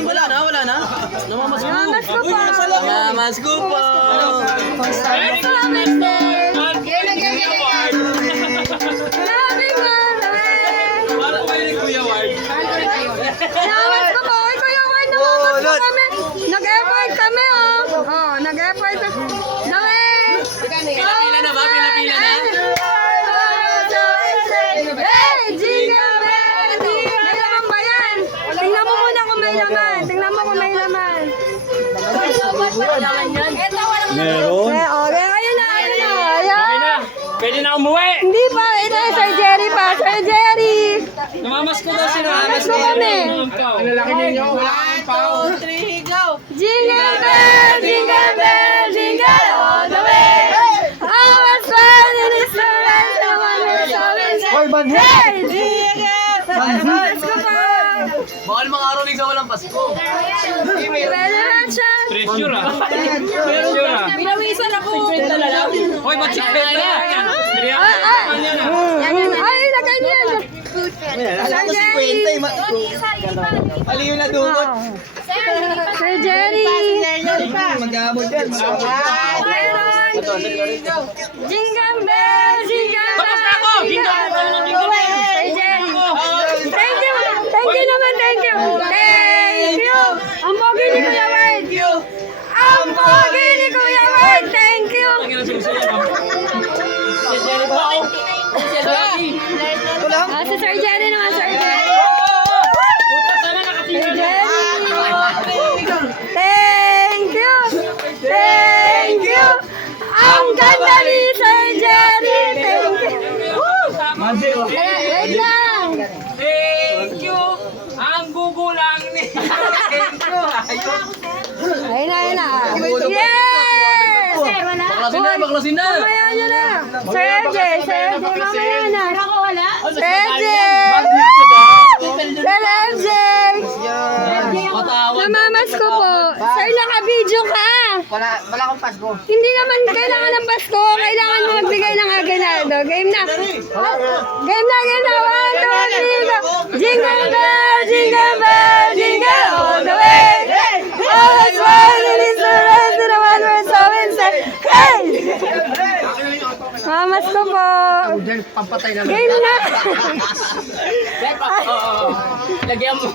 Wala na, wala na. Namamas ko. Namamas ko po. Namamas ko po. Salamat po, Mister. Grabe ka, Para kayo ni Kuya Ward. salamat ko po. Ay, Kuya Juan, namamas ko kami. Nag-effort kami, oh. Oh, nag-effort. Pinapila na ba? Pinapila na? Hey, jingle bell! May laman ba yan? Tingnan mo muna kung may laman. Tingnan mo kung may laman. Meron? Okay, ayun na, ayun na. Ayan. Okay na. Pwede na umuwi. Hindi pa, ito yung Sir Jerry pa. Sir Jerry! Namamas ko daw sila. Namamas ko kami. Ang lalaki ninyo. Wala kang pao. Jingle bell, jingle bell, jingle all the way. Our fun in his surrender, the one who's always there. Hoy, banhe! Hey, jingle! Namamas ko pa. Bawal mga araw sa walang Pasko. Pwede na siya. Treasure ah. Treasure ah. Pinawisan ako. Hoy, ba't si Bella? Ay, lagay niya. Sir Jerry. Aliyo na dukot. Sir Jerry. Mag-aamod yan. Jingle bell, jingle bell. Tapos na ako! Jingle bell, jingle bell. Sir Jerry. Thank you. Thank you naman, thank you. Thank you. Ang pogi ni Kuya Ward. Ang pogi ni Kuya Ward. Thank you. Si Sir Jerry naman, Sir Jerry. Sir Jerry. Thank you. Thank you. Ang ganda ni Sir Jerry. Thank you. Wait lang. Thank you. Ang gugulang ni. Thank you. Ayun na, ayun na. Yes! Baklasin na, baklasin na. Mamaya nyo na. Sir LJ, Sir LJ, mamaya na. Ako wala? Sir LJ! Sir LJ! Matawag. Namamas ko po. Sir, naka-video ka. Wala akong Pasko. Hindi naman kailangan ng Pasko. Kailangan mo magbigay ng aginaldo. Game na. Game na, game na. 1, 2, 3, go. Jingle bell, jingle bell, jingle all the way. Always one in his surrender to the one who's always there. Hey! Mamas ko po. Pampatay na. Game na. Lagyan mo.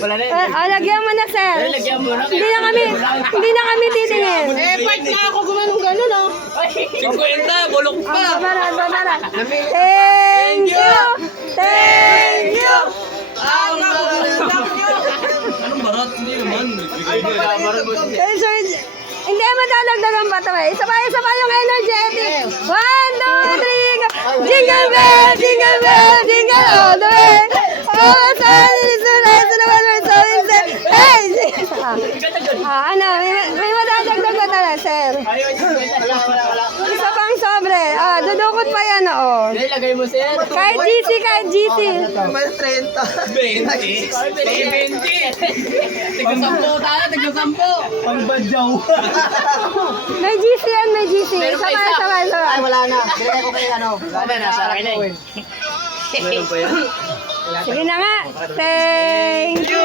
Wala na. Lagyan mo na, sir. Lagyan mo na. Hindi na kami titingin. Part na ako gumanong gano'n, oh. 50, bulok pa. Babara. Thank you. Thank you. Anong barat? Hindi naman. Hey, sir, hindi madadagdagan pa ito eh. Isa pa yung energetic. 1, 2, 3, go. Jingle bell, jingle bell, jingle all the way. Oh, son, it's so nice to the one who's always there. Hey! Ano, may madadagdag ba talaga, sir? Isa pang sobre. Dudukot pa yan, oh. Ilagay mo, sir. Kahit GC, kahit GC. May 30. 20. 20. Tignan-sampo tayo, tignan-sampo. Pangbadyaw. May GC yan, may GC. Sabay. Ay, wala na. Binigay ko kay ano. Sabi na, sarap ko eh. Meron pa yan? Sige na nga. Thank you.